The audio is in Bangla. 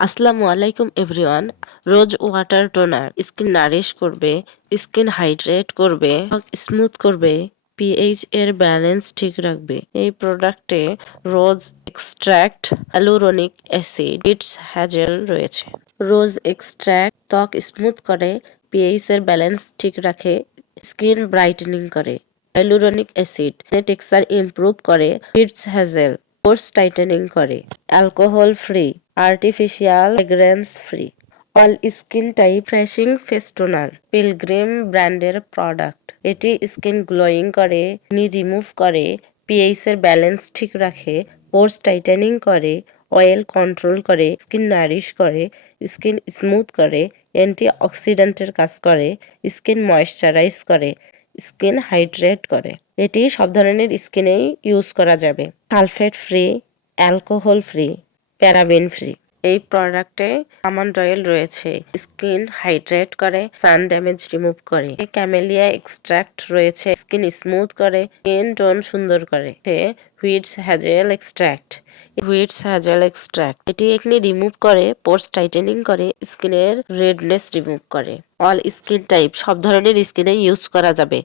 আসসালামু আলাইকুম everyone. Rose water toner, skin nourish করবে, স্কিন হাইড্রেট করবে, স্মুথ করবে পিএইচ এর ব্যালেন্স ঠিক রাখবে। এই প্রোডাক্টে rose extract hyaluronic acid witch hazel রয়েছে। রোজ এক্সট্র্যাক্ট ত্বক স্মুথ করে পিএইচ এর ব্যালেন্স ঠিক রাখে স্কিন ব্রাইটেনিং করে। অ্যালুরোনিক অ্যাসিড টেক্সচার ইমপ্রুভ করে ইটস হ্যাজেল কোর্স টাইটেনিং করে। Alcohol free artificial fragrance free. All skin type freshing face toner. Pilgrim ব্র্যান্ডের প্রোডাক্ট। এটি স্কিন গ্লোয়িং করে নি রিমুভ করে পিএইচ এর ব্যালেন্স ঠিক রাখে, পোর্স টাইটেনিং করে, অয়েল কন্ট্রোল করে, স্কিন নারিশ করে, স্কিন স্মুথ করে অ্যান্টি অক্সিডেন্টের কাজ করে, স্কিন ময়শ্চারাইজ করে, স্কিন হাইড্রেট করে। এটি সব ধরনের স্কিনেই ইউজ করা যাবে। Sulphate free, alcohol free. Paraben free. এই প্রোডাক্টে আমন্ড অয়েল রয়েছে স্কিন হাইড্রেট করে সান ড্যামেজ রিমুভ করে। এই ক্যামেলিয়া এক্সট্রাক্ট রয়েছে স্কিন স্মুথ করে স্কিন টোন সুন্দর করে। Witch hazel extract witch hazel extract এটি একনি রিমুভ করে পোর্স টাইটেনিং করে স্কিনের রেডনেস রিমুভ করে। অল স্কিন টাইপ সব ধরনের স্কিনে ইউজ করা যাবে।